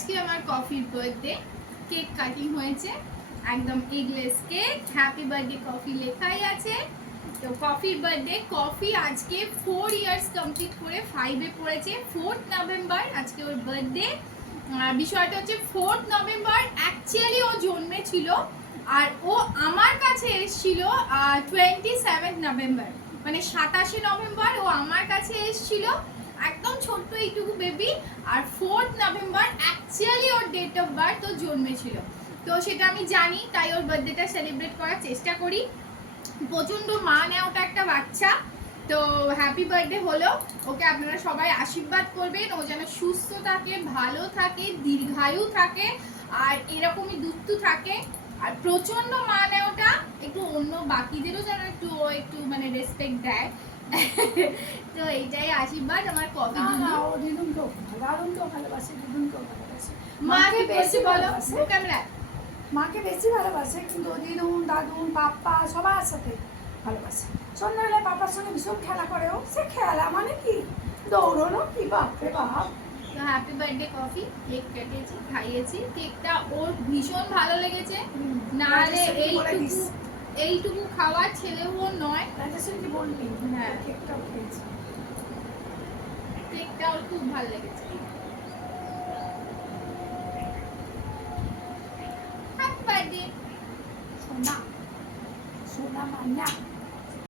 আজকে আমার কফির বার্থডে, কেক কাটিং হয়েছে, একদম eggless cake, happy birthday coffee লেখাই আছে। তো কফির বার্থডে, কফি আজকে 4 ইয়ার্স কমপ্লিট করে 5-এ পড়েছে। 4th নভেম্বর আজকে ওর বার্থডে। বিষয়টা হচ্ছে 4th নভেম্বর অ্যাকচুয়ালি ও জন্মেছিল, আর ও আমার কাছে এসেছিল 27 নভেম্বর, মানে 27 নভেম্বর ও আমার কাছে এসেছিল, একদম ছোট্ট এইটুকু বেবি। আর 4th নভেম্বর অ্যাকচুয়ালি ওর ডেট অফ বার্থ ও জন্মেছিল। তো সেটা আমি জানি, তাই ওর বার্থডেটা সেলিব্রেট করার চেষ্টা করি। প্রচণ্ড মা নেওয়াটা একটা বাচ্চা, তো হ্যাপি বার্থডে হলো। ওকে আপনারা সবাই আশীর্বাদ করবেন, ও যেন সুস্থ থাকে, ভালো থাকে, দীর্ঘায়ু থাকে, আর এরকমই দুঃখু থাকে। আর প্রচণ্ড মা নেওয়াটা একটু অন্য বাকিদেরও যেন একটু মানে রেসপেক্ট দেয়। তো এইটাই আশীর্বাদ আমার কফি। মাকে বেশি বলো ক্যামেরা, মাকে বেশি ভালোবাসে, কিন্তু দিদুন দাদুন পাপ্পা সবার সাথে ভালোবাসে। সন্ধ্যাবেলায় পাপার সঙ্গে ভীষণ খেলা করেও, সে খেলা মানে কি দৌড়নো কি বাপরে বাপ। তো হ্যাপি বার্থডে কফি, কেক কেটেছি, খাইয়েছি। কেকটা ওর ভীষণ ভালো লেগেছে, নাহলে এইটুকু খাওয়া ছেলেও নয়। রাজেশ্বরী বলবি হ্যাঁ, কেকটাও খেয়েছি, কেকটা ওর খুব ভালো লেগেছে। হ্যাপি বার্থডে সোনা সোনা মান্না।